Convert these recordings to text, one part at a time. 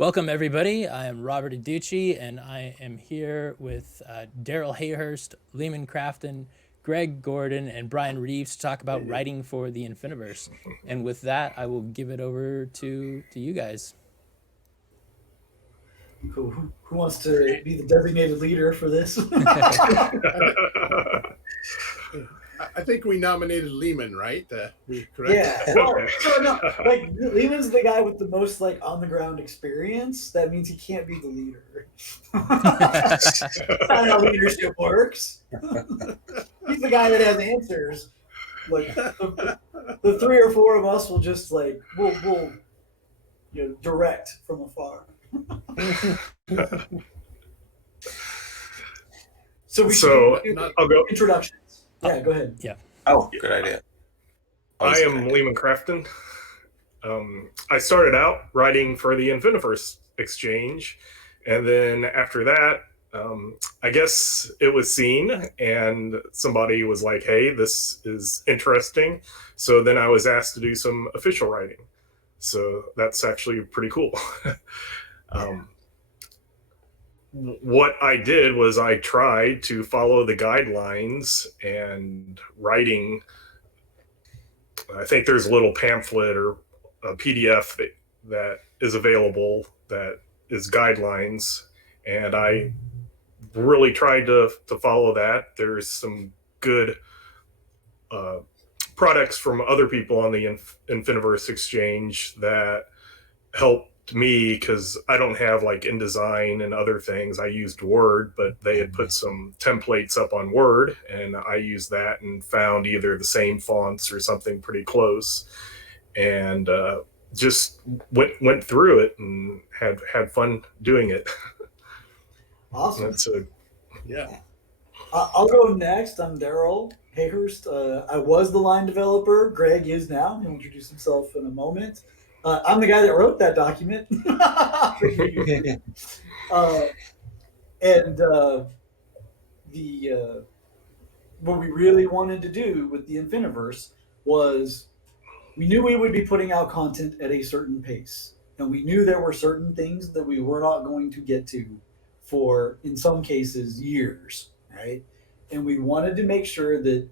Welcome, everybody. I am Robert Aducci, and I am here with Darrell Hayhurst, Leamon Crafton, Greg Gorden, and Brian Reeves to talk about writing for the Infiniverse. And with that, I will give it over to you guys. Who wants to be the designated leader for this? I think we nominated Leamon, right? Correct? Yeah. Well, no, like Leamon's the guy with the most like on the ground experience. That means he can't be the leader. That's not how leadership works. He's the guy that has answers. Like the three or four of us will just like we'll direct from afar. I'll go. Introductions. Yeah, go ahead. Yeah. Oh, good idea. I am Leamon Crafton. I started out writing for the Infiniverse Exchange, and then after that, I guess it was seen, and somebody was like, "Hey, this is interesting." So then I was asked to do some official writing. So that's actually pretty cool. What I did was I tried to follow the guidelines and writing. I think there's a little pamphlet or a PDF that is available that is guidelines, and I really tried to follow that. There's some good products from other people on the Infiniverse Exchange that helped me because I don't have like InDesign and other things. I used Word, but they had put some templates up on Word, and I used that and found either the same fonts or something pretty close, and just went through it and had fun doing it. Awesome. Yeah. I'll go next. I'm Darrell Hayhurst. I was the line developer. Greg is now. He'll introduce himself in a moment. I'm the guy that wrote that document. What we really wanted to do with the Infiniverse was we knew we would be putting out content at a certain pace. And we knew there were certain things that we were not going to get to for, in some cases, years, right? And we wanted to make sure that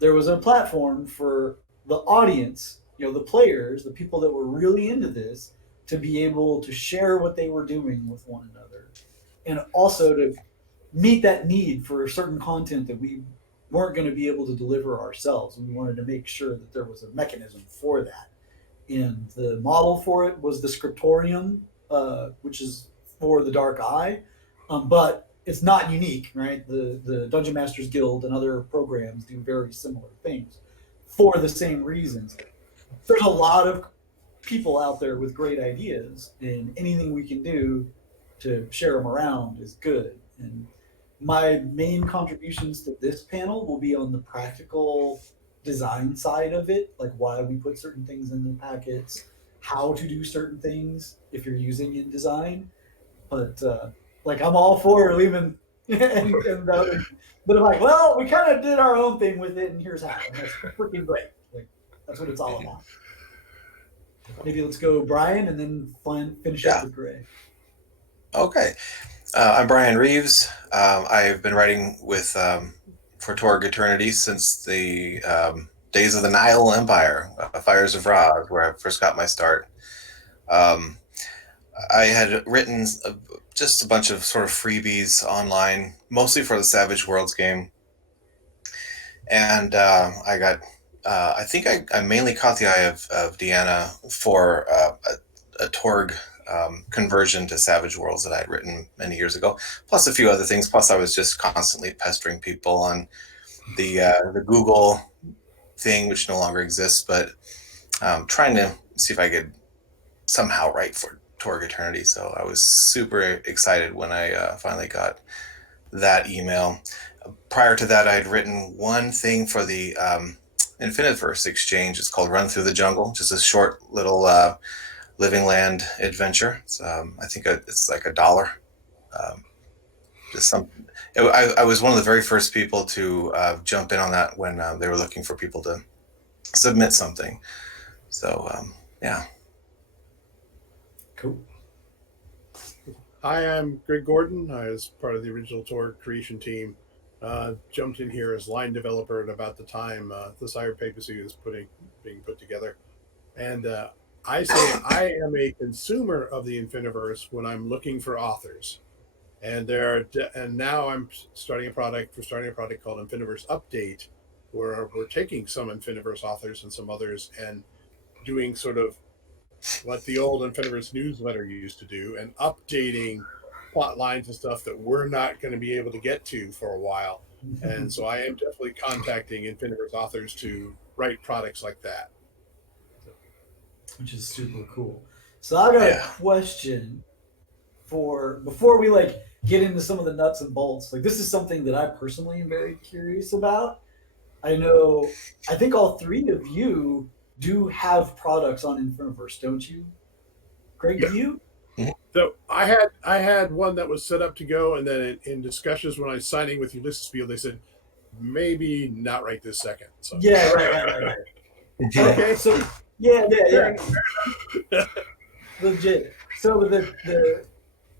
there was a platform for the audience, the players, the people that were really into this, to be able to share what they were doing with one another, and also to meet that need for certain content that we weren't going to be able to deliver ourselves. And we wanted to make sure that there was a mechanism for that. And the model for it was the scriptorium, which is for the Dark Eye, but it's not unique, right? The Dungeon Masters Guild and other programs do very similar things for the same reasons. There's a lot of people out there with great ideas, and anything we can do to share them around is good. And my main contributions to this panel will be on the practical design side of it, like why we put certain things in the packets, how to do certain things if you're using InDesign. But I'm all for Leamon, but I'm like, well, we kind of did our own thing with it, and here's how. And that's freaking great. That's what it's all about. Maybe let's go Brian and then finish up with Greg. Okay. I'm Brian Reeves. I've been writing for Torg Eternity since the days of the Nile Empire, Fires of Ra, where I first got my start. I had written just a bunch of sort of freebies online, mostly for the Savage Worlds game. And I got... I think I mainly caught the eye of Deanna for a Torg conversion to Savage Worlds that I had written many years ago, plus a few other things. Plus, I was just constantly pestering people on the Google thing, which no longer exists, but trying to see if I could somehow write for Torg Eternity. So I was super excited when I finally got that email. Prior to that, I had written one thing for the Infiniverse Exchange. It's called Run Through the Jungle, just a short little Living Land adventure. I think it's like $1. I was one of the very first people to jump in on that when they were looking for people to submit something. So yeah. Cool. Hi, I'm Greg Gorden. I was part of the original Torg creation team. Jumped in here as line developer at about the time the Sire Papacy was being put together. And I say I am a consumer of the Infiniverse when I'm looking for authors. And now we're starting a project called Infiniverse Update, where we're taking some Infiniverse authors and some others and doing sort of what the old Infiniverse newsletter used to do and updating plot lines and stuff that we're not going to be able to get to for a while. And so I am definitely contacting Infiniverse authors to write products like that. Which is super cool. So I got a question for before we get into some of the nuts and bolts. Like, this is something that I personally am very curious about. I think all three of you do have products on Infiniverse, don't you? Greg, do you? So I had one that was set up to go, and then in discussions when I was signing with Ulisses Field, they said maybe not right this second. So Yeah, right. Okay, so yeah. Legit. So the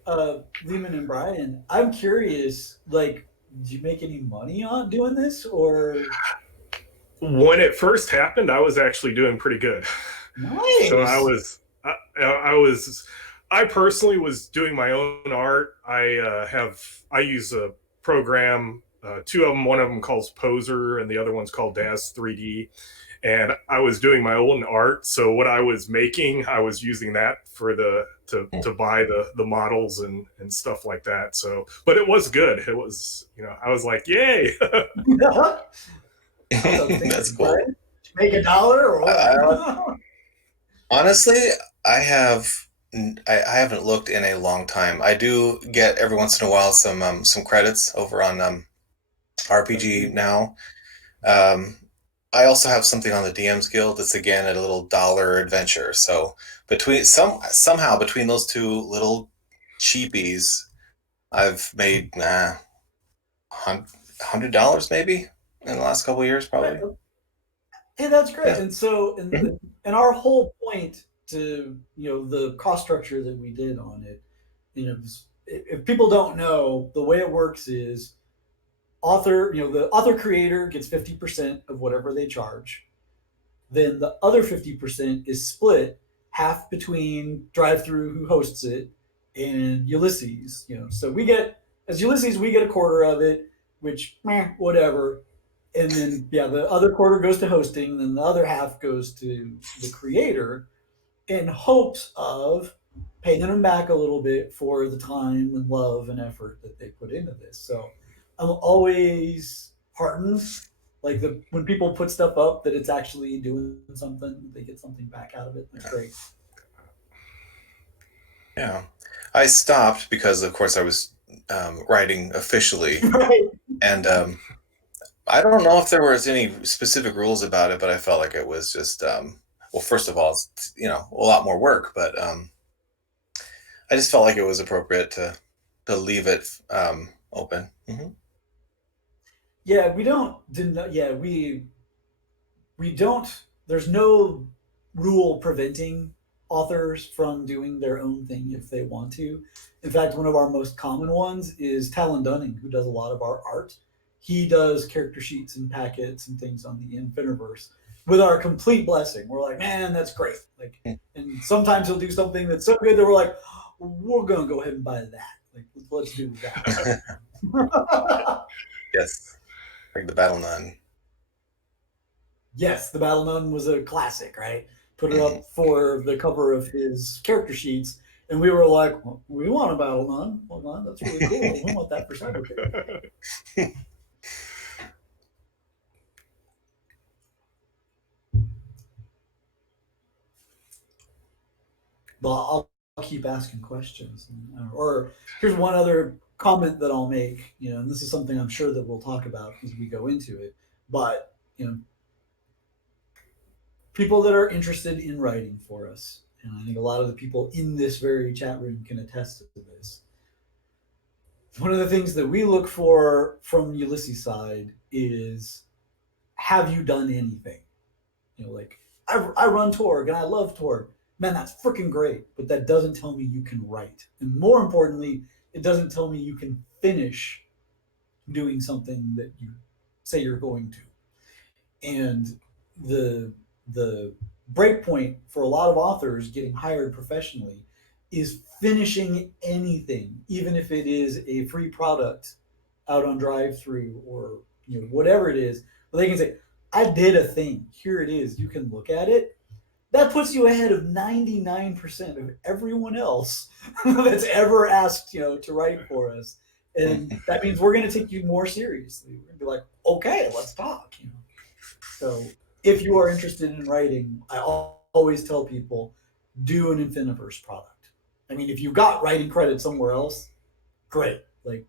Leamon and Brian, I'm curious. Like, did you make any money on doing this, or? When it first happened, I was actually doing pretty good. Nice. So I personally was doing my own art. I use a program, two of them. One of them calls Poser, and the other one's called Daz 3D. And I was doing my own art. So what I was making, I was using that for to buy the models and stuff like that. So, but it was good. It was, I was like, yay. That's cool. Make $1 or what? Honestly, I haven't looked in a long time. I do get every once in a while some credits over on RPG Now. I also have something on the DM's Guild that's again a little $1 adventure. So somehow between those two little cheapies, I've made $100 maybe in the last couple of years, probably. Hey, that's great. Yeah. And so, and our whole point to the cost structure that we did on it, if people don't know, the way it works is the author creator gets 50% of whatever they charge. Then the other 50% is split half between Drive-Thru, who hosts it, and Ulisses. So as Ulisses, we get a quarter of it, which whatever. And then the other quarter goes to hosting, and then the other half goes to the creator, in hopes of paying them back a little bit for the time and love and effort that they put into this. So I'm always heartened, when people put stuff up, that it's actually doing something, they get something back out of it. That's great. Yeah, I stopped because, of course, I was writing officially, Right. And I don't know if there was any specific rules about it, but I felt like it was just well, first of all, it's, a lot more work, but I just felt like it was appropriate to leave it open. Mm-hmm. Yeah, we don't. There's no rule preventing authors from doing their own thing if they want to. In fact, one of our most common ones is Talon Dunning, who does a lot of our art. He does character sheets and packets and things on the Infiniverse with our complete blessing. We're like, man, that's great. And sometimes he'll do something that's so good that we're like, we're gonna go ahead and buy that. Let's do that. Yes, like the Battle Nun. Yes, the Battle Nun was a classic, right? Put it up for the cover of his character sheets, and we were like, well, we want a Battle Nun. Well, that's really cool. We want that for Cyberpunk. Well, I'll keep asking questions. Or here's one other comment that I'll make, and this is something I'm sure that we'll talk about as we go into it. But, people that are interested in writing for us, and I think a lot of the people in this very chat room can attest to this. One of the things that we look for from Ulisses' side is, have you done anything? I run Torg and I love Torg. man, that's freaking great. But that doesn't tell me you can write. And more importantly, it doesn't tell me you can finish doing something that you say you're going to. And the breakpoint for a lot of authors getting hired professionally is finishing anything, even if it is a free product out on drive through or whatever it is. But they can say, I did a thing. Here it is. You can look at it. That puts you ahead of 99% of everyone else that's ever asked, to write for us. And that means we're going to take you more seriously. We're going to be like, okay, let's talk. So if you are interested in writing, I always tell people, do an Infiniverse product. I mean, if you've got writing credit somewhere else, great. Like,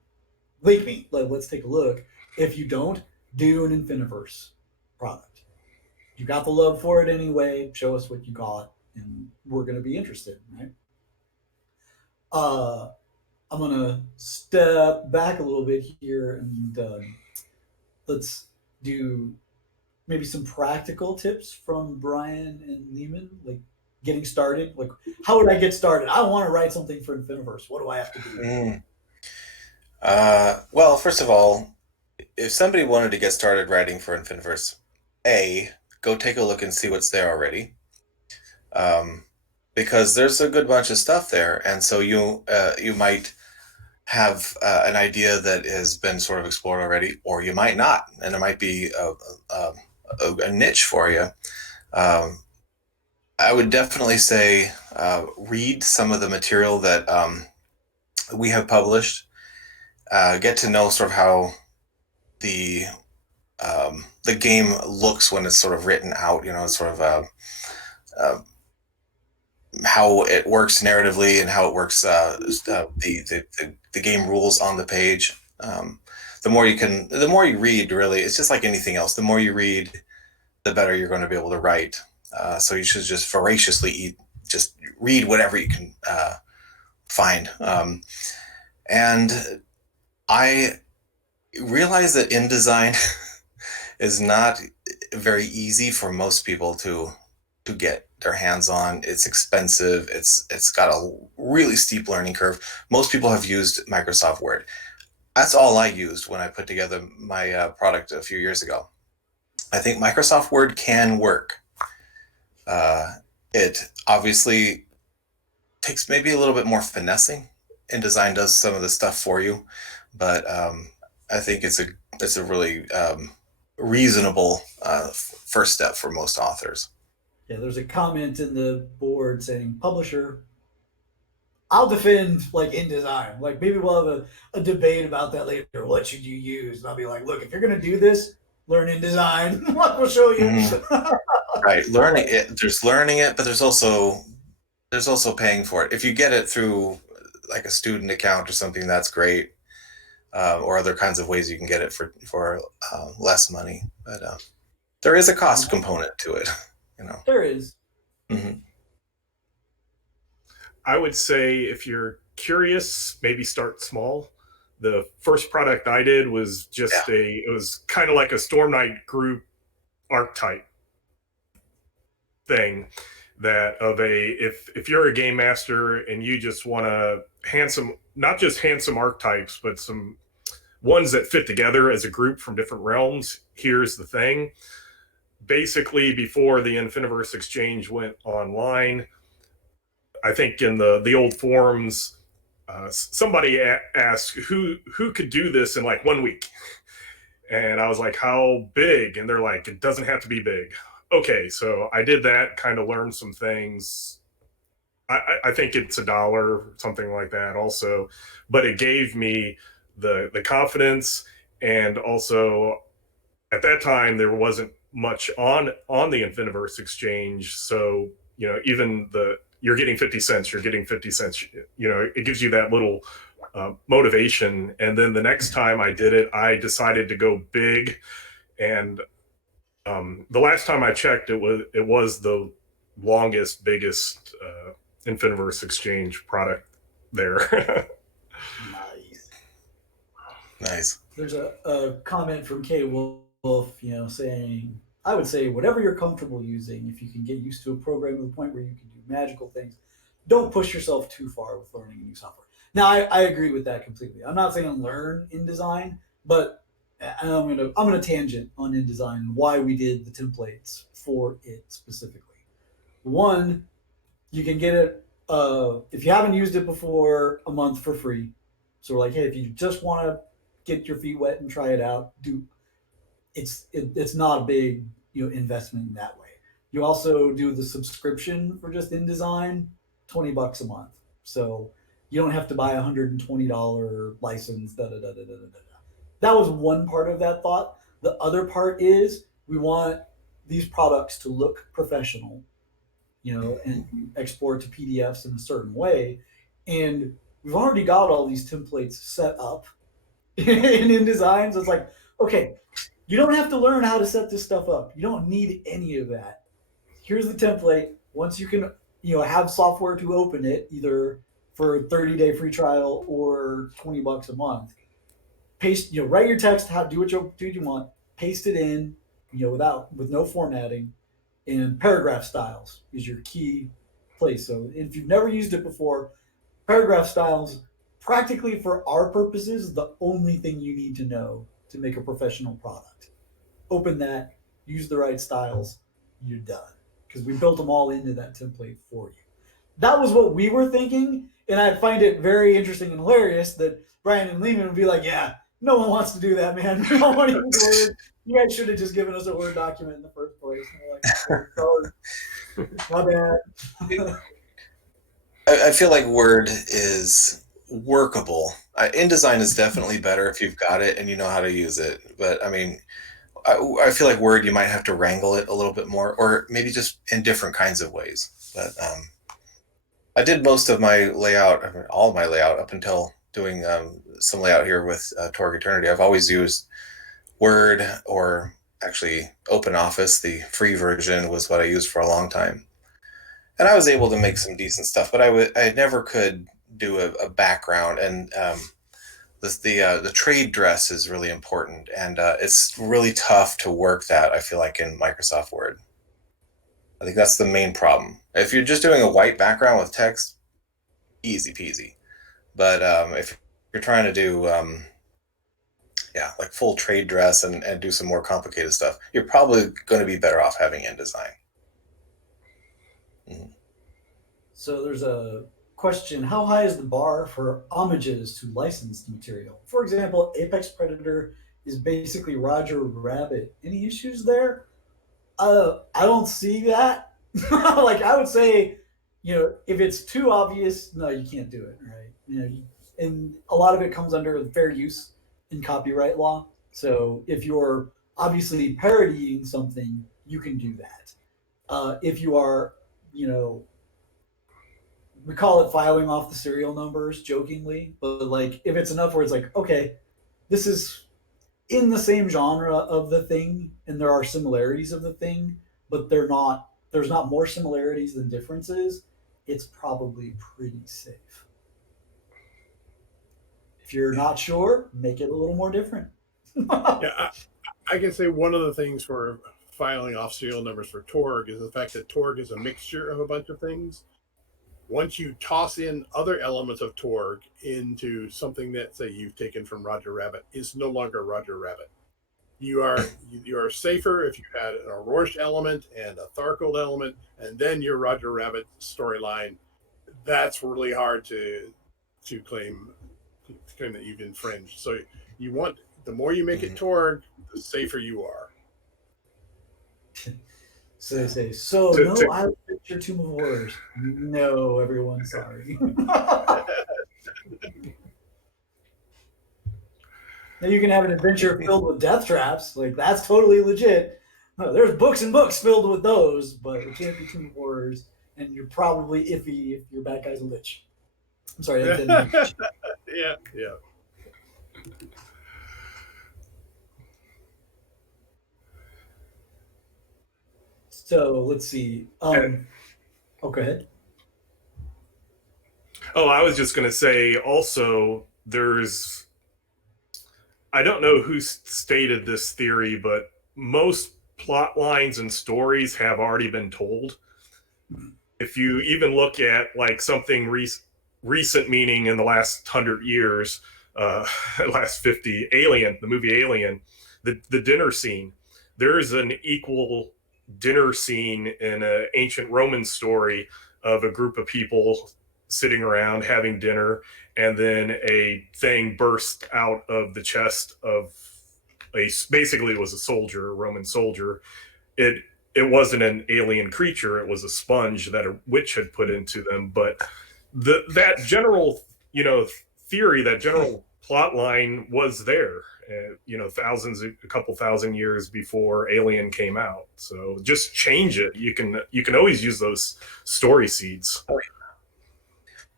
link me. Let's take a look. If you don't, do an Infiniverse product. You got the love for it anyway. Show us what you got, and we're going to be interested, right? I'm going to step back a little bit here, and let's do maybe some practical tips from Brian and Leamon, like getting started. Like, how would I get started? I want to write something for Infiniverse. What do I have to do? Well, first of all, if somebody wanted to get started writing for Infiniverse, go take a look and see what's there already, because there's a good bunch of stuff there, and so you might have an idea that has been sort of explored already, or you might not, and there might be a niche for you. I would definitely say read some of the material that we have published. Get to know sort of how the game looks when it's sort of written out. Sort of how it works narratively and how it works the game rules on the page. The more you read, really, it's just like anything else. The more you read, the better you're going to be able to write. So you should just voraciously just read whatever you can find. And I realize that InDesign is not very easy for most people to get their hands on. It's expensive. It's got a really steep learning curve. Most people have used Microsoft Word. That's all I used when I put together my product a few years ago. I think Microsoft Word can work. It obviously takes maybe a little bit more finessing. InDesign does some of the stuff for you, but I think it's a really reasonable first step for most authors. Yeah, there's a comment in the board saying, publisher, I'll defend like InDesign. Like, maybe we'll have a debate about that later. What should you use? And I'll be like, look, if you're going to do this, learn InDesign. We'll show you. Mm-hmm. Right. Learning it. There's learning it, but there's also paying for it. If you get it through like a student account or something, that's great. Or other kinds of ways you can get it for less money. But there is a cost component to it. There is. Mm-hmm. I would say if you're curious, maybe start small. The first product I did was just it was kind of like a Storm Knight group archetype thing, that if you're a game master and you just want to not just handsome archetypes, but some ones that fit together as a group from different realms, here's the thing. Basically, before the Infiniverse Exchange went online, I think in the old forums, somebody asked who could do this in like 1 week. And I was like, how big? And they're like, it doesn't have to be big. Okay, so I did that, kind of learned some things. I think it's $1, something like that also. But it gave me the confidence, and also at that time there wasn't much on the Infiniverse Exchange. So, even you're getting 50 cents, it gives you that little motivation. And then the next time I did it, I decided to go big. And the last time I checked, it was the biggest Infiniverse Exchange product there. Nice. There's a comment from K Wolf, saying, I would say whatever you're comfortable using, if you can get used to a program to the point where you can do magical things. Don't push yourself too far with learning a new software. Now, I agree with that completely. I'm not saying learn InDesign, but I'm gonna tangent on InDesign and why we did the templates for it specifically. One, you can get it if you haven't used it before, a month for free. So we're like, hey, if you just want to get your feet wet and try it out, it's not a big investment in that way. You also do the subscription for just InDesign, $20 a month. So you don't have to buy $120 license. That was one part of that thought. The other part is we want these products to look professional, and export to PDFs in a certain way. And we've already got all these templates set up in InDesign. So it's like, okay, you don't have to learn how to set this stuff up. You don't need any of that. Here's the template. Once you can, have software to open it, either for a 30-day free trial or $20 a month, paste, write your text, do what you want, paste it in, with no formatting, and paragraph styles is your key place. So if you've never used it before, paragraph styles, practically for our purposes, the only thing you need to know to make a professional product. Open that, use the right styles, you're done. Because we built them all into that template for you. That was what we were thinking, and I find it very interesting and hilarious that Brian and Leamon would be like, yeah, no one wants to do that, man. We don't want to use Word. You guys should have just given us a Word document in the first place. And we're like, my bad. I feel like Word is workable. InDesign is definitely better if you've got it and you know how to use it. But I mean, I feel like Word, you might have to wrangle it a little bit more, or maybe just in different kinds of ways. But I did most of my layout, all of my layout up until doing some layout here with Torg Eternity. I've always used Word, or actually OpenOffice. The free version was what I used for a long time. And I was able to make some decent stuff, but I never could do a background. And the trade dress is really important, and it's really tough to work that, I feel like, in Microsoft Word. I think that's the main problem. If you're just doing a white background with text, easy peasy. But if you're trying to do like full trade dress and do some more complicated stuff, you're probably going to be better off having InDesign. Mm-hmm. So there's a question: how high is the bar for homages to licensed material? For example, Apex Predator is basically Roger Rabbit. Any issues there? I don't see that. Like, I would say, if it's too obvious, no, you can't do it, right? And a lot of it comes under fair use in copyright law. So if you're obviously parodying something, you can do that. If you are, we call it filing off the serial numbers jokingly, but like if it's enough where it's like, okay, this is in the same genre of the thing and there are similarities of the thing, but there's not more similarities than differences, it's probably pretty safe. If you're not sure, make it a little more different. Yeah, I can say one of the things for filing off serial numbers for Torg is the fact that Torg is a mixture of a bunch of things. Once you toss in other elements of Torg into something that, say, you've taken from Roger Rabbit, is no longer Roger Rabbit. You are safer if you had an Rorsch element and a Thargold element, and then your Roger Rabbit storyline. That's really hard to claim that you've infringed. So you want, the more you make it Torg, the safer you are. So they say, I would picture Tomb of Horrors. No, everyone, sorry. Now you can have an adventure filled with death traps. Like, that's totally legit. No, there's books and books filled with those, but it can't be Tomb of Horrors, and you're probably iffy if your bad guy's a lich. I'm sorry, that didn't Yeah. So let's see. Go ahead. Oh, I was just going to say also, I don't know who stated this theory, but most plot lines and stories have already been told. if you even look at like something recent, meaning in the last 100 years, last 50, Alien, the movie Alien, the dinner scene, there's an equal dinner scene in an ancient Roman story of a group of people sitting around having dinner, and then a thing burst out of the chest of basically it was a soldier, a Roman soldier. It wasn't an alien creature, it was a sponge that a witch had put into them. But that general, theory, that general plot line was there, a couple thousand years before Alien came out. So just change it. You can always use those story seeds.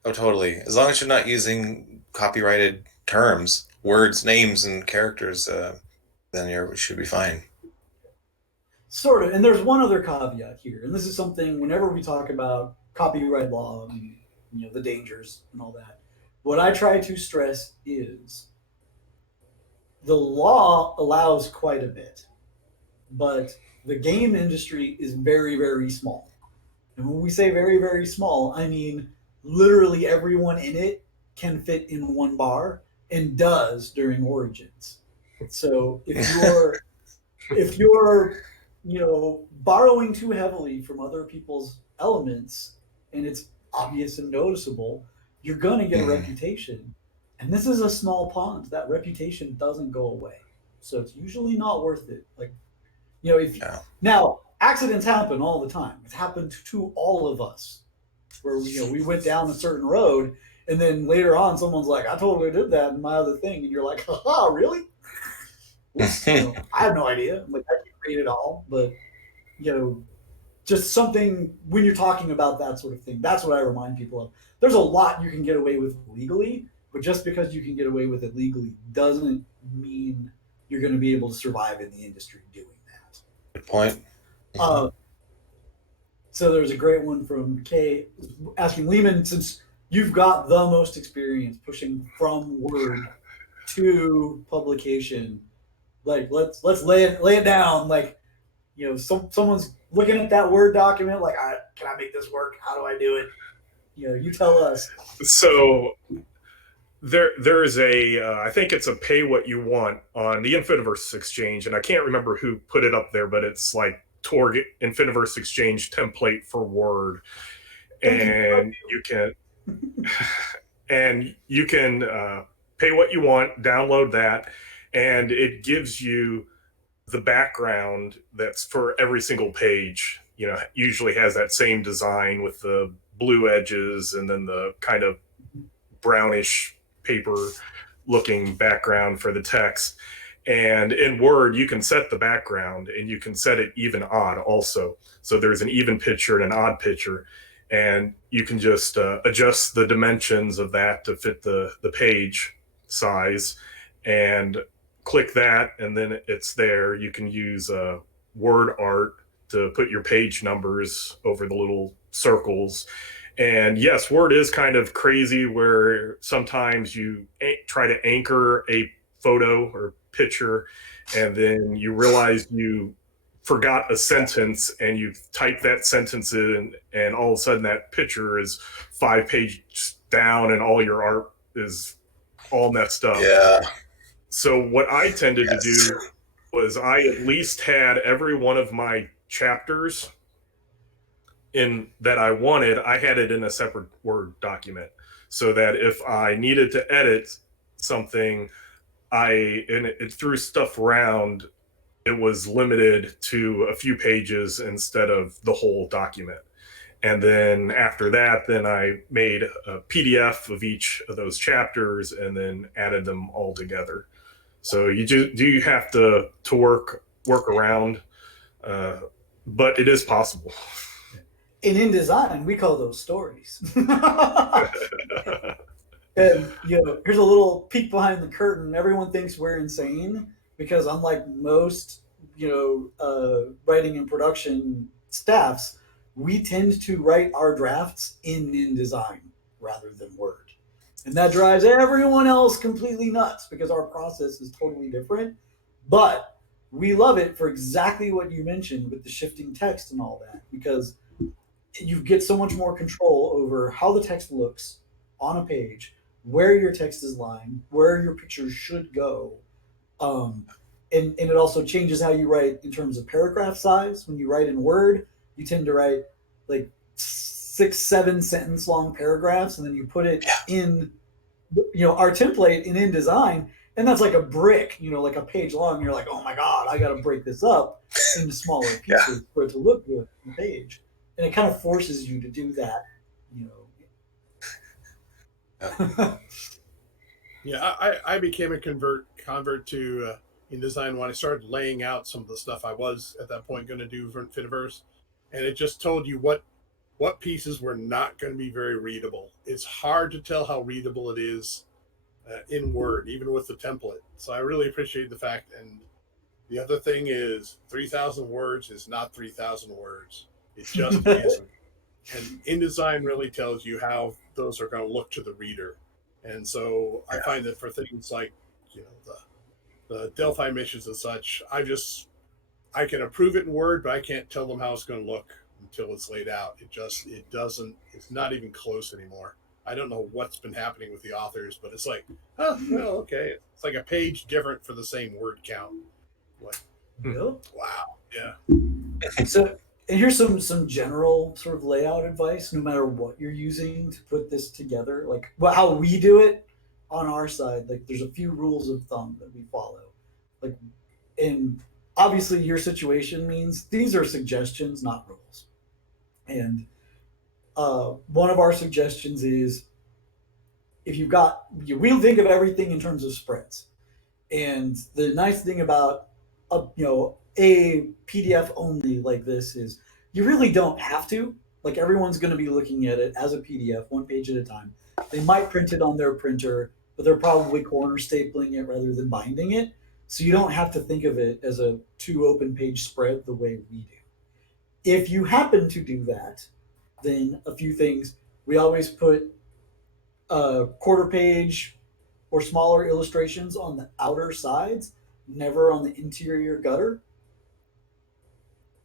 Oh, totally. As long as you're not using copyrighted terms, words, names, and characters, then you should be fine. Sort of. And there's one other caveat here, and this is something whenever we talk about copyright law and the dangers and all that, what I try to stress is the law allows quite a bit, but the game industry is very, very small. And when we say very, very small, I mean literally everyone in it can fit in one bar and does during Origins. So if you're borrowing too heavily from other people's elements and it's obvious and noticeable, you're going to get a reputation. And this is a small pond. That reputation doesn't go away. So it's usually not worth it. Now, accidents happen all the time. It's happened to all of us where we went down a certain road and then later on someone's like, I totally did that in my other thing. And you're like, haha, really? I have no idea. I'm like, I can read it all, but just something when you're talking about that sort of thing, that's what I remind people of. There's a lot you can get away with legally, but just because you can get away with it legally doesn't mean you're going to be able to survive in the industry doing that. Good point. So there's a great one from Kay asking Leamon, since you've got the most experience pushing from Word to publication, like let's lay it down. Like, someone's looking at that Word document, like, can I make this work? How do I do it? You tell us. So there is I think it's a pay what you want on the Infiniverse Exchange, and I can't remember who put it up there, but it's like Torg Infiniverse Exchange template for Word, and you can pay what you want, download that, and it gives you the background that's for every single page. Usually has that same design with the blue edges and then the kind of brownish paper looking background for the text. And in Word, you can set the background and you can set it even odd also. So there's an even picture and an odd picture, and you can just adjust the dimensions of that to fit the page size and click that, and then it's there. You can use Word art to put your page numbers over the little circles. And yes, Word is kind of crazy where sometimes you try to anchor a photo or picture and then you realize you forgot a sentence and you type that sentence in and all of a sudden that picture is 5 pages down and all your art is all messed up. Yeah. So what I tended to do was I at least had every one of my chapters in that I wanted, I had it in a separate Word document so that if I needed to edit something, it threw stuff around, it was limited to a few pages instead of the whole document. And then after that, then I made a PDF of each of those chapters and then added them all together. So you have to work around, but it is possible. In InDesign, we call those stories. And here's a little peek behind the curtain. Everyone thinks we're insane because, unlike most writing and production staffs, we tend to write our drafts in InDesign rather than Word. And that drives everyone else completely nuts because our process is totally different. But we love it for exactly what you mentioned with the shifting text and all that, because you get so much more control over how the text looks on a page, where your text is lying, where your pictures should go. And it also changes how you write in terms of paragraph size. When you write in Word, you tend to write like 6, 7 sentence long paragraphs, and then you put it in, our template in InDesign, and that's like a brick, like a page long. And you're like, oh my God, I got to break this up into smaller pieces for it to look good on the page. And it kind of forces you to do that, Yeah, I became a convert to InDesign when I started laying out some of the stuff I was at that point going to do for Infiniverse, and it just told you what pieces were not going to be very readable. It's hard to tell how readable it is in Word, even with the template. So I really appreciate the fact. And the other thing is 3,000 words is not 3,000 words. It just isn't. And InDesign really tells you how those are going to look to the reader. And so I find that for things like, the Delphi missions and such, I can approve it in Word, but I can't tell them how it's going to look until it's laid out. It's not even close anymore. I don't know what's been happening with the authors, but it's like, okay. It's like a page different for the same word count. Like, wow. Yeah. So, and here's some general sort of layout advice, no matter what you're using to put this together. Like, how we do it on our side, like there's a few rules of thumb that we follow. Like, and obviously your situation means these are suggestions, not rules. And one of our suggestions is, if we'll think of everything in terms of spreads. And the nice thing about a PDF only like this is you really don't have to. Like, everyone's going to be looking at it as a PDF, one page at a time. They might print it on their printer, but they're probably corner stapling it rather than binding it. So you don't have to think of it as a 2 open page spread the way we do. If you happen to do that, then a few things. We always put quarter page or smaller illustrations on the outer sides, never on the interior gutter.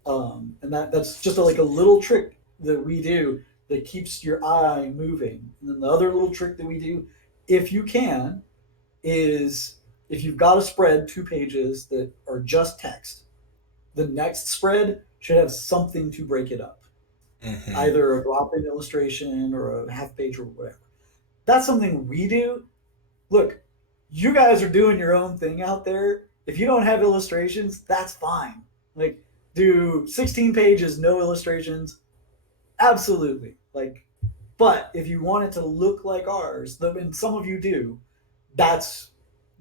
And that's just like a little trick that we do that keeps your eye moving. And then the other little trick that we do, if you can, is if you've got a spread 2 pages that are just text, the next spread should have something to break it up. Mm-hmm. Either a drop-in illustration or a half page or whatever. That's something we do. Look, you guys are doing your own thing out there. If you don't have illustrations, that's fine. Like, do 16 pages, no illustrations, absolutely. Like, but if you want it to look like ours, and some of you do, that's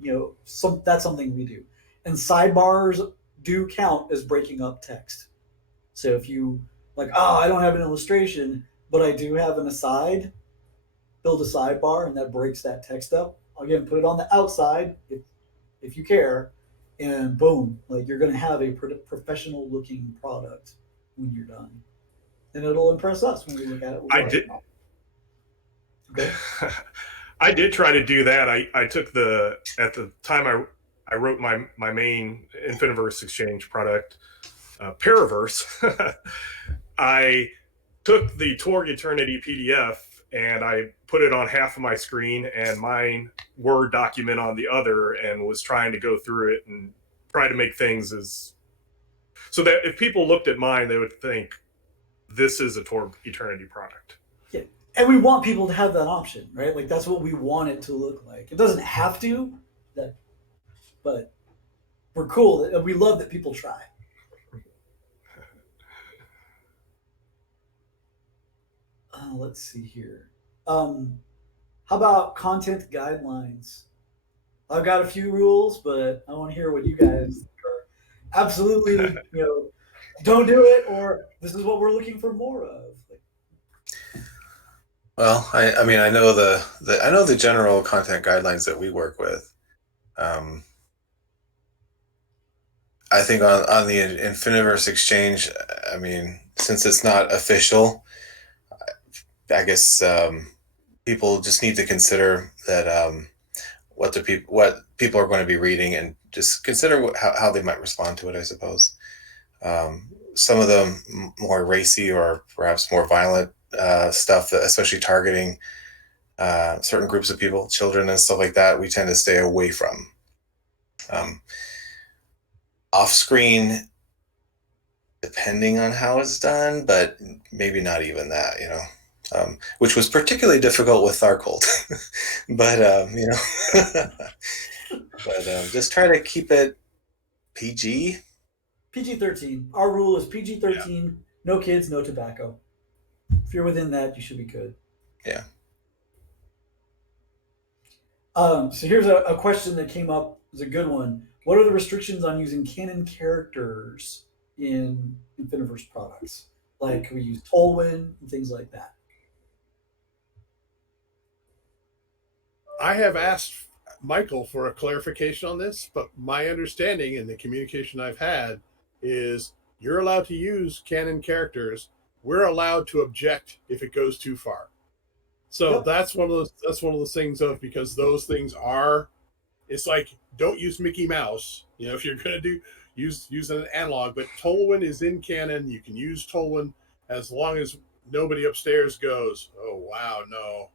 that's something we do. And sidebars do count as breaking up text. So if you I don't have an illustration, but I do have an aside, build a sidebar, and that breaks that text up. Again, put it on the outside if you care, and boom, you're going to have a professional looking product when you're done, and it'll impress us when we look at it. Okay. I did try to do that. I took at the time I wrote my main Infiniverse Exchange product, Paraverse. I took the Torg Eternity PDF and I put it on half of my screen and my Word document on the other, and was trying to go through it and try to make things so that if people looked at mine, they would think this is a Torg Eternity product. Yeah. And we want people to have that option, right? Like, that's what we want it to look like. It doesn't have to, but we're cool. We love that people try. Let's see here. How about content guidelines? I've got a few rules, but I want to hear what you guys think are absolutely, don't do it, or this is what we're looking for more of. Well, I mean, I know the general content guidelines that we work with. I think on the Infiniverse Exchange, I mean, since it's not official, I guess people just need to consider that what people are going to be reading, and just consider how they might respond to it, I suppose. some of the more racy or perhaps more violent stuff, that especially targeting certain groups of people, children and stuff like that, we tend to stay away from. Off screen, depending on how it's done, but maybe not even that, which was particularly difficult with Tharcold. But, but just try to keep it PG. PG-13. Our rule is PG-13, no kids, no tobacco. If you're within that, you should be good. Yeah. So here's a question that came up. It's a good one. What are the restrictions on using canon characters in Infiniverse products? Like, we use Tolwyn and things like that. I have asked Michael for a clarification on this, but my understanding and the communication I've had is you're allowed to use canon characters. We're allowed to object if it goes too far. So Yep. that's one of those things of, because those things are, it's like, don't use Mickey Mouse. If you're gonna use an analog, but Tolwyn is in canon. You can use Tolwyn as long as nobody upstairs goes, oh wow, no,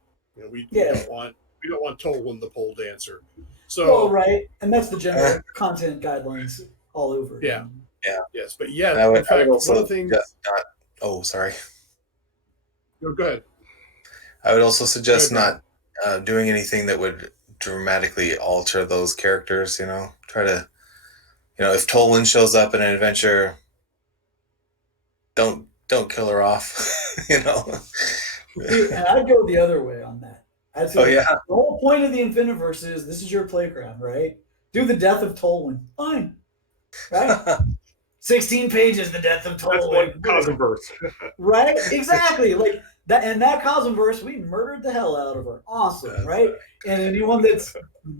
we don't want Tolwyn the pole dancer. So Well, right, and that's the general content guidelines all over. Yeah. Yeah. Yes, but yeah, I would in fact, also one of the things. sorry. No, go ahead. I would also suggest Go ahead. not doing anything that would dramatically alter those characters. Try to, if Tolwyn shows up in an adventure, don't kill her off. And I'd go the other way on that. I'd say the whole point of the Infiniverse is this is your playground, right? Do the death of Tolwyn. Fine. Right? 16 pages, the death of That's one Tolwyn. Cosmverse. Right? Exactly. Like that, and that Cosmverse, we murdered the hell out of her. Awesome, right? And anyone that's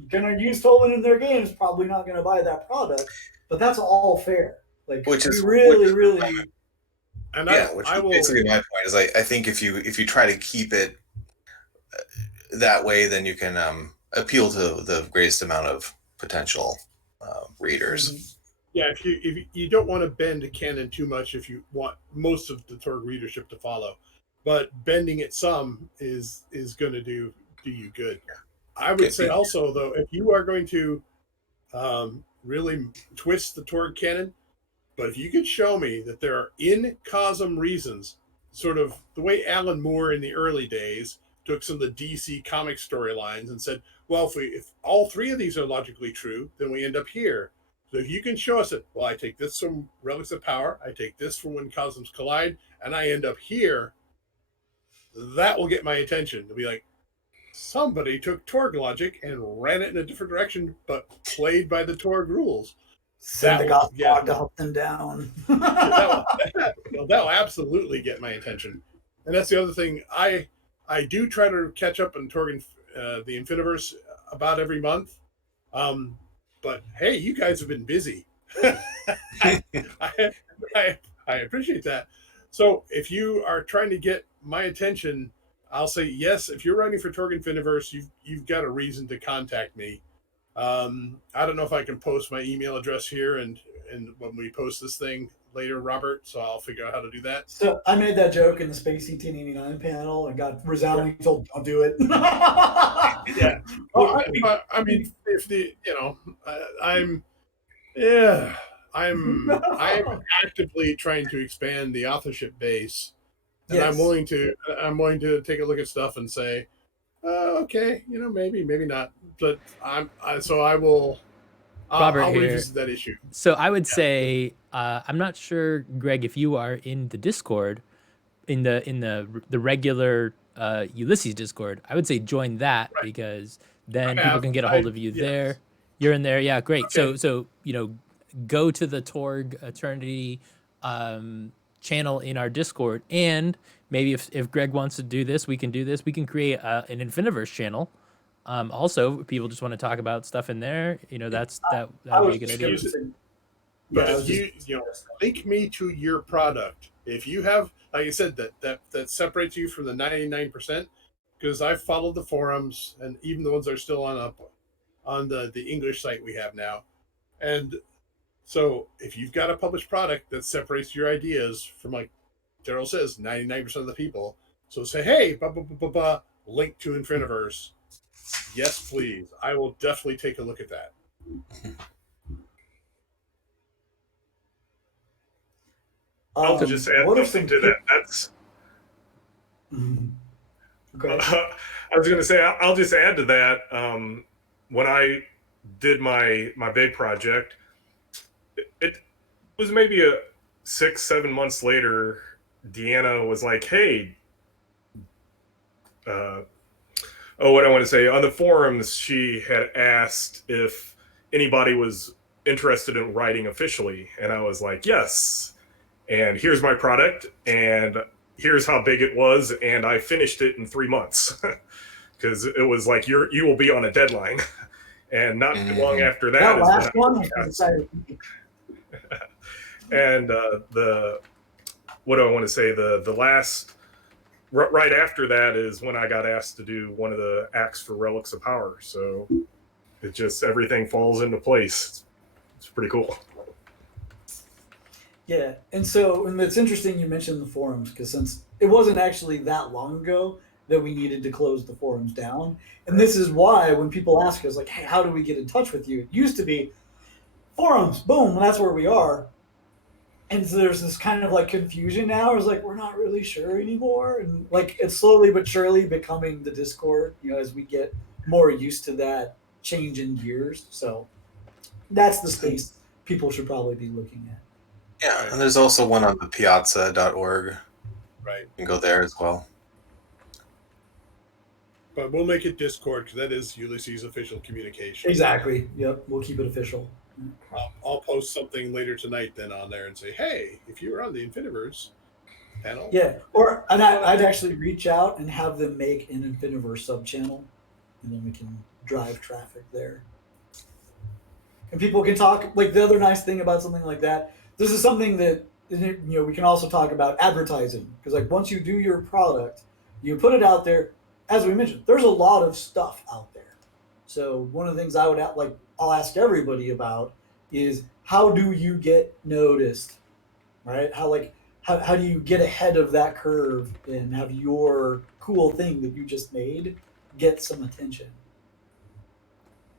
gonna use Tolwyn in their game is probably not gonna buy that product. But that's all fair. Like, which is really. And I will, basically my point is, I think if you try to keep it that way, then you can appeal to the greatest amount of potential readers. Mm-hmm. Yeah, if you don't want to bend a canon too much, if you want most of the Torg readership to follow, but bending it some is going to do you good. I would say also, though, if you are going to really twist the Torg canon, but if you could show me that there are in-cosm reasons, sort of the way Alan Moore in the early days took some of the DC comic storylines and said, well, if all three of these are logically true, then we end up here. So if you can show us that, well, I take this from Relics of Power, I take this from When Cosms Collide, and I end up here, that will get my attention. To be like, somebody took Torg logic and ran it in a different direction, but played by the Torg rules. Send the God Dog to help them down. That'll absolutely get my attention. And that's the other thing. I do try to catch up on Torg the Infiniverse about every month. But hey, you guys have been busy. I appreciate that. So if you are trying to get my attention, I'll say yes. If you're writing for Torg Infiniverse, you've got a reason to contact me. I don't know if I can post my email address here and when we post this thing later, Robert, so I'll figure out how to do that. So I made that joke in the Space 1889 panel and got resoundingly told, don't do it. Yeah. Well, I mean, if I'm actively trying to expand the authorship base, and I'm willing to take a look at stuff and say, okay, maybe not, but I will. I'll revisit that issue. So I would say, I'm not sure, Greg, if you are in the Discord, in the regular Ulisses Discord. I would say join that, because then people can get a hold of you there. You're in there, yeah, great. Okay. So go to the Torg Eternity channel in our Discord, and maybe if Greg wants to do this, we can do this. We can create an Infiniverse channel. Also, if people just want to talk about stuff in there, that would be a good idea. But if you link me to your product. If you have, like I said, that separates you from the 99%, because I've followed the forums, and even the ones that are still on the English site we have now, and So if you've got a published product that separates your ideas from, like Darrell says, 99% of the people, so say, hey, link to Infiniverse. Yes, please. I will definitely take a look at that. I'll just add something to that. That's okay. I was going to say, I'll just add to that. When I did my big project, it was maybe 6-7 months later. Deanna was like, "Hey, what I want to say on the forums, she had asked if anybody was interested in writing officially, and I was like, yes. And here's my product, and here's how big it was, and I finished it in 3 months because it was like you will be on a deadline, and not too long after that. That last one was exciting. And what do I want to say? The last right after that is when I got asked to do one of the acts for Relics of Power. So it just everything falls into place. It's pretty cool. Yeah, and it's interesting you mentioned the forums, because since it wasn't actually that long ago that we needed to close the forums down, and this is why when people ask us like, "Hey, how do we get in touch with you?" It used to be forums, boom, that's where we are. And so there's this kind of like confusion now. It's like we're not really sure anymore, and like it's slowly but surely becoming the Discord. As we get more used to that change in gears. So that's the space people should probably be looking at. Yeah, and there's also one on the piazza.org. Right. You can go there as well. But we'll make it Discord because that is Ulysses' official communication. Exactly. Yep. We'll keep it official. I'll post something later tonight then on there and say, hey, if you were on the Infiniverse panel. Yeah. And I'd actually reach out and have them make an Infiniverse sub-channel, and then we can drive traffic there. And people can talk. Like, the other nice thing about something like that, this is something that, we can also talk about advertising. Because like once you do your product, you put it out there. As we mentioned, there's a lot of stuff out there. So one of the things I'll ask everybody about is, how do you get noticed, right? How do you get ahead of that curve and have your cool thing that you just made get some attention?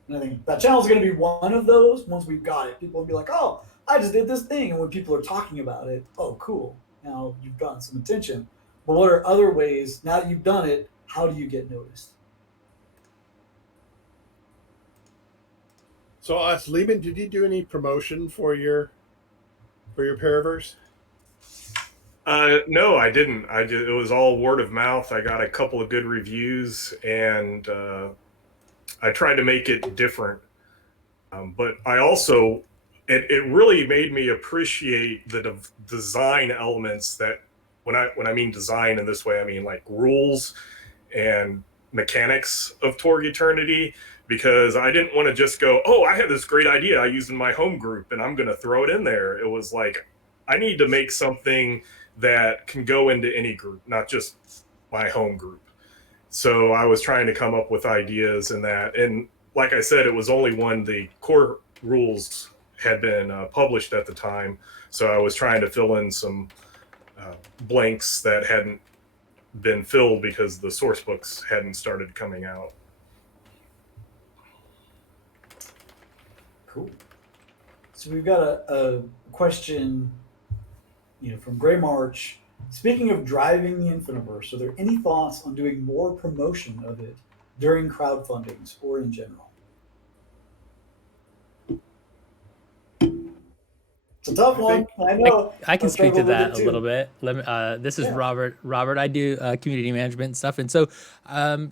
And I think that channel is going to be one of those. Once we've got it, people will be like, oh, I just did this thing. And when people are talking about it, oh, cool. Now you've gotten some attention. But what are other ways, now that you've done it, how do you get noticed? So Leamon, did you do any promotion for your Paraverse? No, I didn't. It was all word of mouth. I got a couple of good reviews, and I tried to make it different. But I also, it really made me appreciate the design elements that, when I mean design in this way, I mean like rules and mechanics of Torg Eternity, because I didn't want to just go, oh, I had this great idea I used in my home group and I'm going to throw it in there. It was like, I need to make something that can go into any group, not just my home group. So I was trying to come up with ideas in that. And like I said, it was only when the core rules had been published at the time. So I was trying to fill in some blanks that hadn't been filled because the source books hadn't started coming out. Cool. So we've got a question, from Gray March. Speaking of driving the Infiniverse, are there any thoughts on doing more promotion of it during crowdfundings or in general? It's a tough one. I know. I can speak to that a little bit. This is Robert. I do community management stuff, and so I've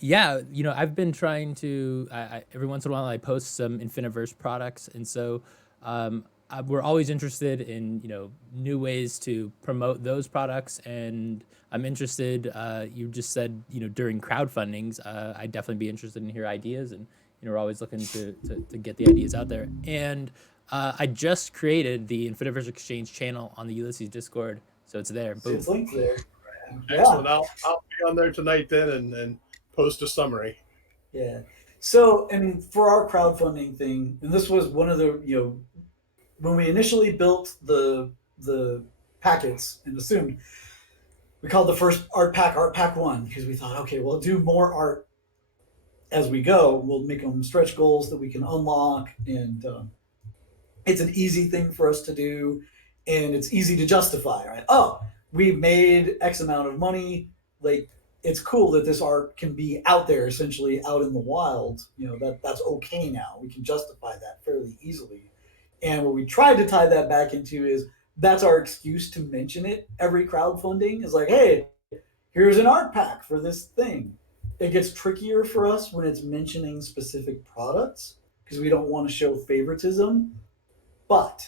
been trying to. Every once in a while, I post some Infiniverse products, and so we're always interested in new ways to promote those products. And I'm interested. You just said during crowdfundings, I'd definitely be interested in hear ideas, and we're always looking to get the ideas out there. And I just created the Infiniverse Exchange channel on the Ulysses Discord, so it's there. Boom. It's linked there. Excellent. Yeah. I'll be on there tonight then and post a summary. Yeah. So, and for our crowdfunding thing, and this was one of the when we initially built the packets and assumed, we called the first art pack 1, because we thought, okay, we'll do more art as we go. We'll make them stretch goals that we can unlock, and it's an easy thing for us to do, and it's easy to justify, right? Oh, we made X amount of money. Like, it's cool that this art can be out there, essentially out in the wild. That's okay now. We can justify that fairly easily. And what we tried to tie that back into is, that's our excuse to mention it. Every crowdfunding is like, hey, here's an art pack for this thing. It gets trickier for us when it's mentioning specific products, because we don't want to show favoritism. But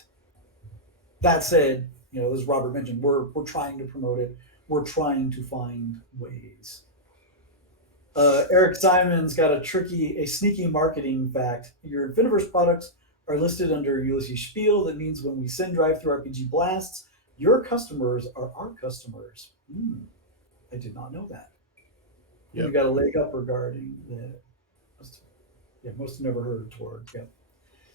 that said, as Robert mentioned, we're trying to promote it. We're trying to find ways. Eric Simon's got a sneaky marketing fact. Your Infiniverse products are listed under Ulisses Spiel. That means when we send drive-through RPG blasts, your customers are our customers. I did not know that. Yep. You got a leg up regarding that. Most have never heard of Torg. Yep.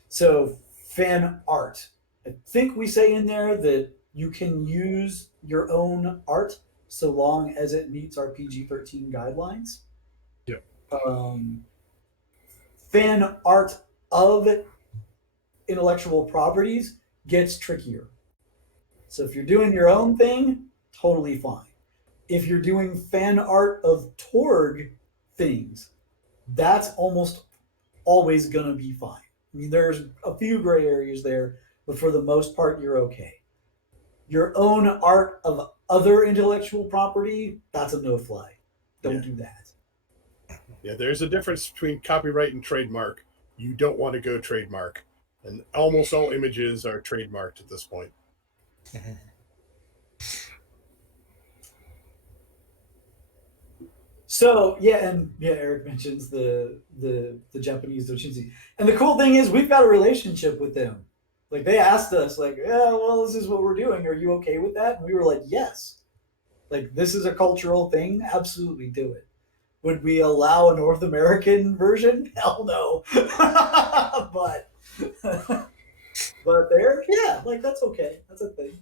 So, fan art. I think we say in there that you can use your own art so long as it meets our PG-13 guidelines. Yep. Fan art of intellectual properties gets trickier. So if you're doing your own thing, totally fine. If you're doing fan art of Torg things, that's almost always going to be fine. I mean, there's a few gray areas there, but for the most part, you're okay. Your own art of other intellectual property, that's a no-fly. Don't do that. Yeah, there's a difference between copyright and trademark. You don't want to go trademark. And almost all images are trademarked at this point. So Eric mentions the Japanese doshinshi, and the cool thing is we've got a relationship with them. Like, they asked us, like, yeah, well, this is what we're doing. Are you okay with that? And we were like, yes. Like, this is a cultural thing. Absolutely do it. Would we allow a North American version? Hell no. But there, like, that's okay. That's a thing.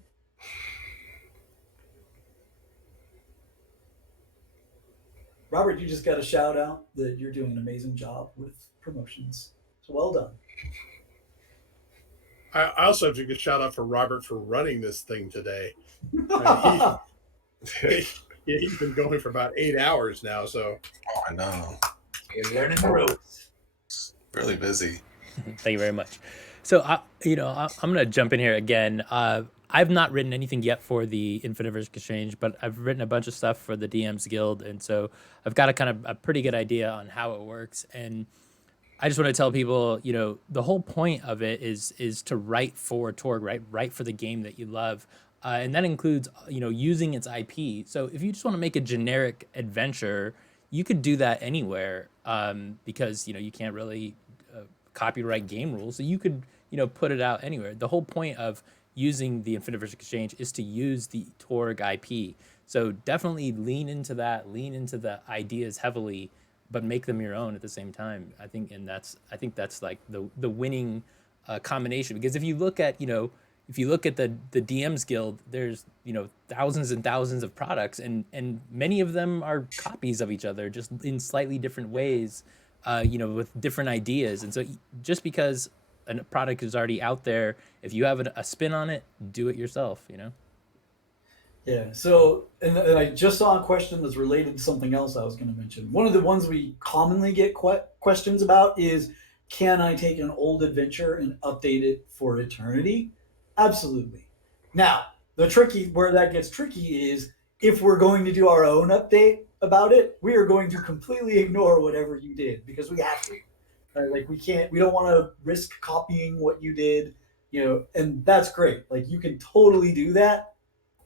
Robert, you just got a shout out that you're doing an amazing job with promotions. So well done. I also have to give a shout out for Robert for running this thing today. He's been going for about 8 hours now. So I know. You're learning the ropes. Really busy. Thank you very much. So I'm gonna jump in here again. I've not written anything yet for the Infiniverse Exchange, but I've written a bunch of stuff for the DMs Guild, and so I've got a pretty good idea on how it works. And I just want to tell people, the whole point of it is to write for Torg, right? Write for the game that you love. And that includes, using its IP. So if you just want to make a generic adventure, you could do that anywhere, because, you can't really copyright game rules. So you could, put it out anywhere. The whole point of using the Infiniverse Exchange is to use the Torg IP. So definitely lean into that, lean into the ideas heavily, but make them your own at the same time. I think that's like the winning combination. Because if you look at, the DMs Guild, there's, thousands and thousands of products, and many of them are copies of each other, just in slightly different ways, with different ideas. And so just because a product is already out there, if you have a spin on it, do it yourself, Yeah. So, and I just saw a question that's related to something else I was going to mention. One of the ones we commonly get questions about is, can I take an old adventure and update it for eternity? Absolutely. Now, where that gets tricky is, if we're going to do our own update about it, we are going to completely ignore whatever you did, because we have to. Right? Like, we don't want to risk copying what you did, and that's great. Like, you can totally do that.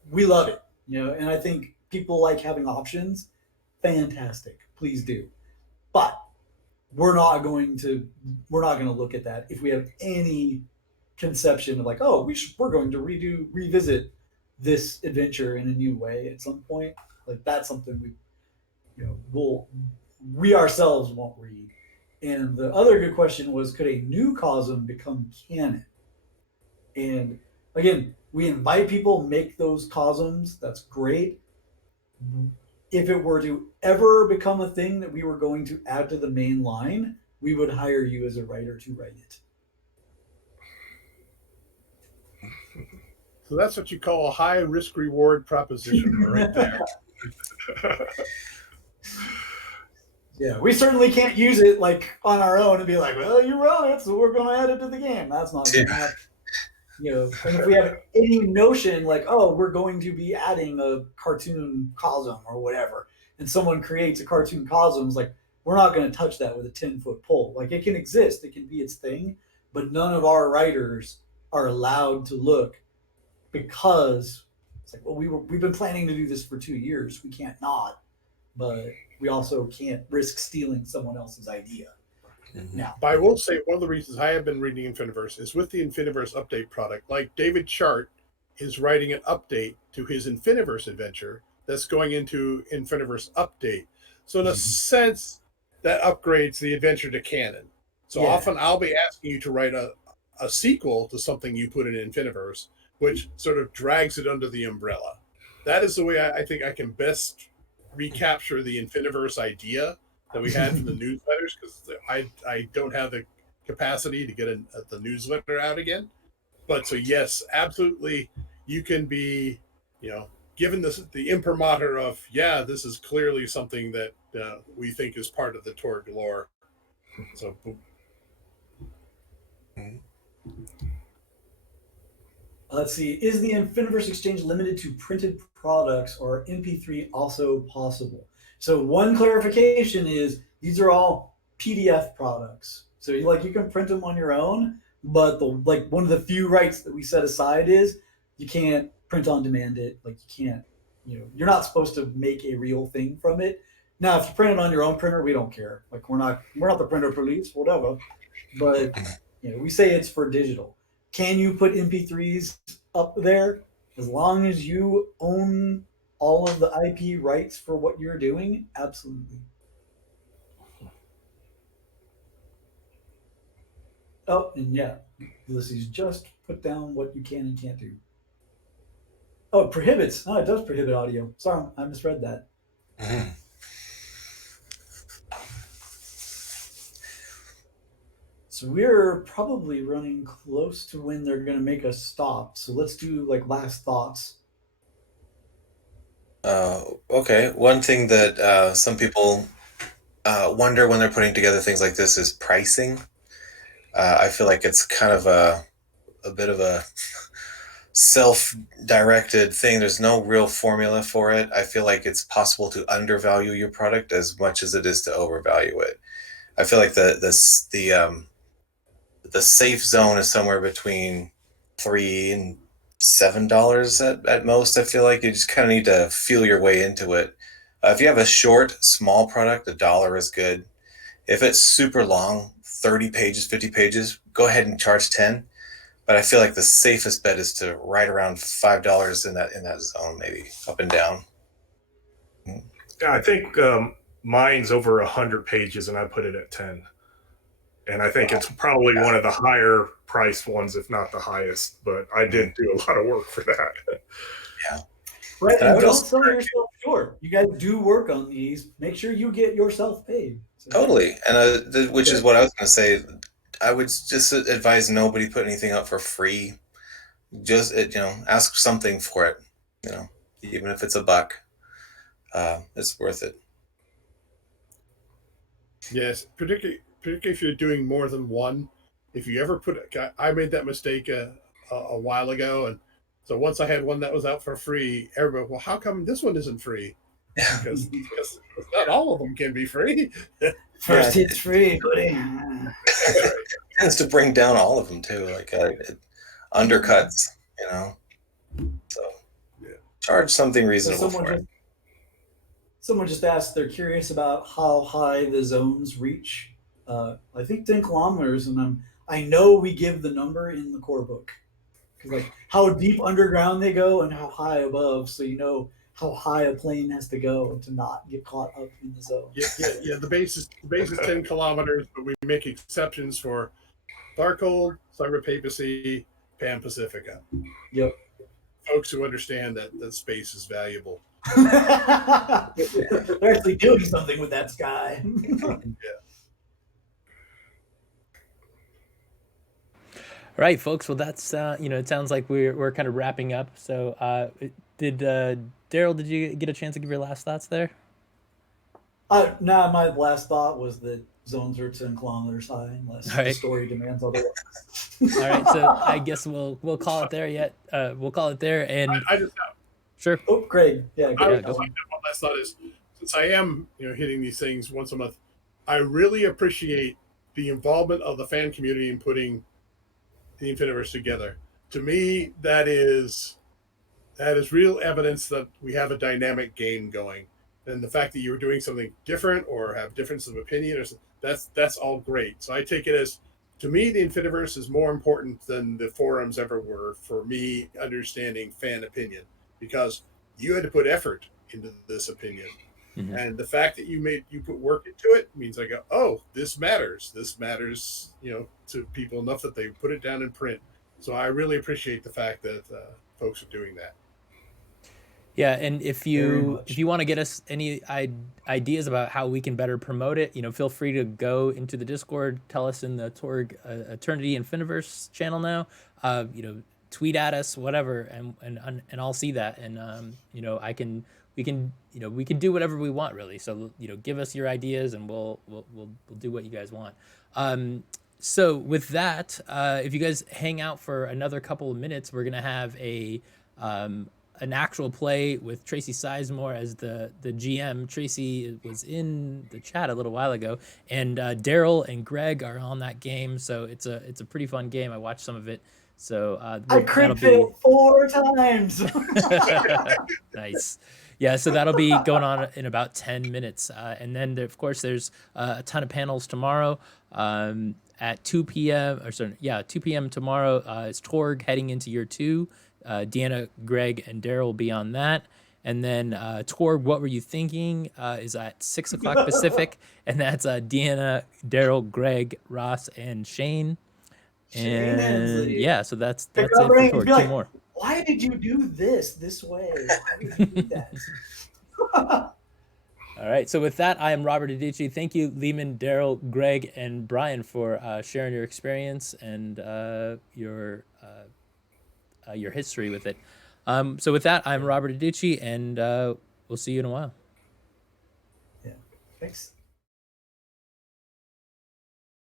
We love it, and I think people like having options. Fantastic. Please do. But we're not going to look at that if we have any conception of like, oh, we're going to revisit this adventure in a new way at some point. Like, that's something we ourselves won't read. And the other good question was, could a new Cosm become canon? And again, we invite people, make those cosms. That's great. If it were to ever become a thing that we were going to add to the main line, we would hire you as a writer to write it. So that's what you call a high risk reward proposition right there. Yeah, we certainly can't use it like on our own and be like, well, you wrote it, so we're going to add it to the game. That's not going to happen. You know, and if we have any notion like, oh, we're going to be adding a cartoon cosm or whatever, and someone creates a cartoon cosm, it's like, we're not going to touch that with a 10-foot pole. Like, it can exist, it can be its thing, but none of our writers are allowed to look, because it's like, well, we've been planning to do this for 2 years. We can't not, but we also can't risk stealing someone else's idea. Now, But I will say one of the reasons I have been reading Infiniverse is with the Infiniverse update product. Like David Chart is writing an update to his Infiniverse adventure that's going into Infiniverse update. So in a sense, that upgrades the adventure to canon. So often I'll be asking you to write a sequel to something you put in Infiniverse, which sort of drags it under the umbrella. That is the way I think I can best recapture the Infiniverse idea that we had from the newsletters, because I don't have the capacity to get the newsletter out again. But so yes, absolutely, you can be, given the imprimatur of, this is clearly something that we think is part of the Torg lore. So. Let's see. Is the Infiniverse Exchange limited to printed products, or MP3 also possible? So one clarification is these are all PDF products. So you can print them on your own, but one of the few rights that we set aside is you can't print on demand it. Like, you can't, you're not supposed to make a real thing from it. Now, if you print it on your own printer, we don't care. Like, we're not the printer police, whatever. But we say it's for digital. Can you put MP3s up there? As long as you own all of the IP rights for what you're doing, absolutely. Oh, and Ulysses just put down what you can and can't do. Oh, it prohibits. Oh, it does prohibit audio. Sorry, I misread that. So we're probably running close to when they're going to make us stop. So let's do last thoughts. Okay. One thing that some people wonder when they're putting together things like this is pricing. I feel like it's kind of a bit of a self-directed thing. There's no real formula for it. I feel like it's possible to undervalue your product as much as it is to overvalue it. I feel like the safe zone is somewhere between $3 and $7 at most. I feel like you just kind of need to feel your way into it. If you have a short, small product, $1 is good. If it's super long, 30 pages, 50 pages, go ahead and charge 10. But I feel like the safest bet is to right around $5 in that zone, maybe up and down. Yeah, I think mine's over 100 pages, and I put it at 10. And I think it's probably one of the higher priced ones, if not the highest. But I did do a lot of work for that. Yeah. Right. And don't sell yourself short. You guys do work on these. Make sure you get yourself paid. So, totally. And which is what I was going to say. I would just advise nobody put anything up for free. Just, ask something for it. Even if it's $1, it's worth it. Yes, particularly if you're doing more than one. If you ever I made that mistake a while ago, and so once I had one that was out for free, everybody, well, how come this one isn't free? Because not all of them can be free. First it's free. It tends to bring down all of them too. It undercuts, So charge something reasonable for it. Someone just asked, they're curious about how high the zones reach. I think 10 kilometers, and I know we give the number in the core book, because how deep underground they go and how high above, so you know how high a plane has to go to not get caught up in the zone. Yeah. The base is 10 kilometers, but we make exceptions for Darkhold, Cyber Papacy, Pan Pacifica. Yep. Folks who understand that space is valuable. They're actually doing something with that sky. All right, folks. Well, that's it sounds like we're kind of wrapping up. So, did Darryl? Did you get a chance to give your last thoughts there? No, my last thought was that zones are 10 kilometers high unless the story demands otherwise. All right, so I guess we'll call it there. We'll call it there. And I just have, sure. Oh, Craig. Yeah, one last thought is, since I am hitting these things once a month, I really appreciate the involvement of the fan community in putting the Infiniverse together. To me, that is real evidence that we have a dynamic game going. And the fact that you're doing something different or have difference of opinion, that's all great. So I take it as, to me, the Infiniverse is more important than the forums ever were for me understanding fan opinion, because you had to put effort into this opinion. Mm-hmm. And the fact that you put work into it means I go, oh, this matters. This matters, to people enough that they put it down in print. So I really appreciate the fact that folks are doing that. Yeah, and if you want to get us any ideas about how we can better promote it, feel free to go into the Discord, tell us in the Torg Eternity Infiniverse channel now, tweet at us, whatever, and I'll see that, and we can do whatever we want, really. So give us your ideas, and we'll do what you guys want. So with that, if you guys hang out for another couple of minutes, we're gonna have an actual play with Tracy Sizemore as the GM. Tracy was in the chat a little while ago, and Darryl and Greg are on that game. So it's a pretty fun game. I watched some of it. So I crit failed 4 times. Nice. Yeah, so that'll be going on in about 10 minutes. And then, of course, there's a ton of panels tomorrow at 2 p.m. 2 p.m. tomorrow. It's Torg heading into year 2. Deanna, Greg, and Darryl will be on that. And then Torg, What Were You Thinking? Is at 6 o'clock Pacific. And that's Deanna, Darryl, Greg, Ross, and Shane. And yeah, so that's it for Torg. 2 more. Why did you do this way? Why did you do that? All right. So with that, I am Robert Adichie. Thank you, Leamon, Darryl, Greg, and Brian for sharing your experience and your history with it. So with that, I'm Robert Adichie, and we'll see you in a while. Yeah. Thanks.